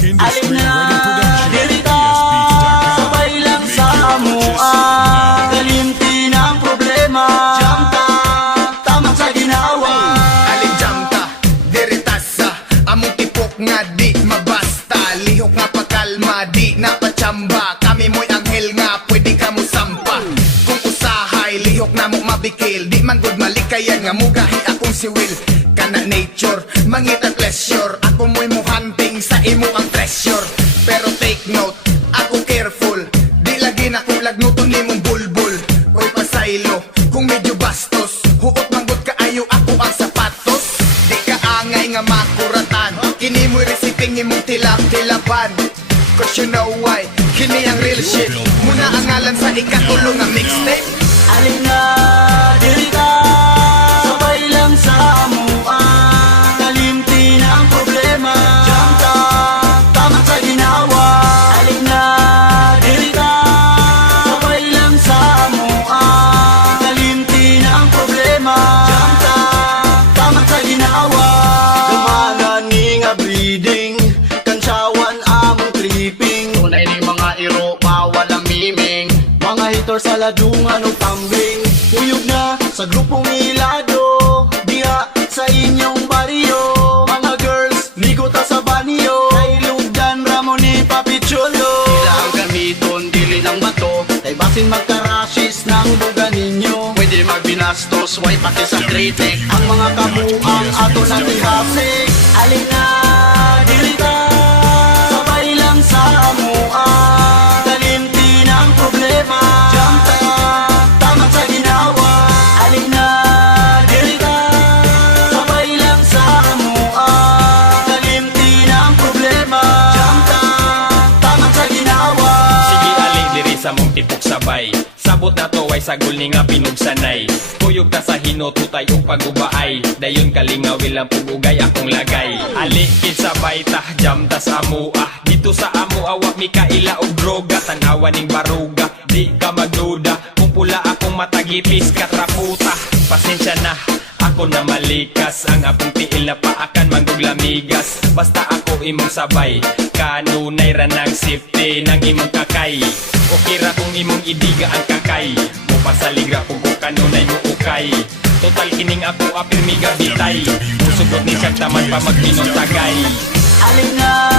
Alin na dirita, sabay lang sa amua. Kalimti ng problema, jamta, tama sa ginawa. Alin jamta, dirita sa among tipok nga di mabasta. Lihok nga pagkalma, di napachamba. Kami mo'y anghel nga, pwede ka mo sampa. Kung usahay, lihok na mo mabikil. Di man good malikayan nga mugahi akong si Will. Kana nature, mangita pleasure. Ako mo'y muhanting sa imo ang treasure. Pero take note, ako careful. Di lagi na kung lagnuton ni mong bulbul. Oy pasaylo, kung medyo bastos. Huot manggod ka ayo ako ang sapatos. Di ka angay nga makuratan. Kini mo'y resiping imong tilap-tilapan. Cause you know why, kini ang real shit. Muna ang ngalan sa ikatulong nga mixtape. Alin na dirita, sabay lang sa amua. Kalimti ng problema, jamta, tama sa ginawa. Alin na dirita, sabay lang sa amua. Kalimti ng problema, jamta, tama sa ginawa. Gamanan ni nga breeding, kansyawan among tripping. Tunay ni mga iro, mawalang miming. Mga haters sa ladungan o tumbling. Uyog na sa grupong ilado, diha sa inyong baryo. Mga girls, ligo ta sa banyo. Kailugan ramo ni Papicholo. Sila ang gamiton, dili ng bato. Tay basin magkarashis ng buga ninyo. Pwede magbinastos, way pati sa kritik. Ang mga kabuang ato na tihasik. Alin na dirita, sabay lang sa amua. Kalimti ng problema, jamta, tama sa ginawa. Alin na dirita, sabay lang sa amua. Kalimti ng problema, jamta, tama sa ginawa. Sige ali diri sa mong tipok sabay. Sabot na to ay sagol ni nga pinugsanay. Kuyog ta sa hinotutay og pagubaay. Dayon kalingaw ilang pugugay akong lagay. Ali kid sabay ta jam ta sa amua. Dito sa amua wa mi kaila og droga. Tanawa ning baruga, di ka magduda. Kung pula akong matagipis katraputa. Pasensya na, ako na malikas. Ang akong tiil na paakan manduglamigas. Basta ako imong sabay, kanunay ra ng safety ng imong kakay. Okay ra kung imong idiga ang kakay. Mupasaligra kung kanunay mo ukay. Total kining ako apirmiga bitay. Musugot ni siyang taman pa magpinong tagay. Alin na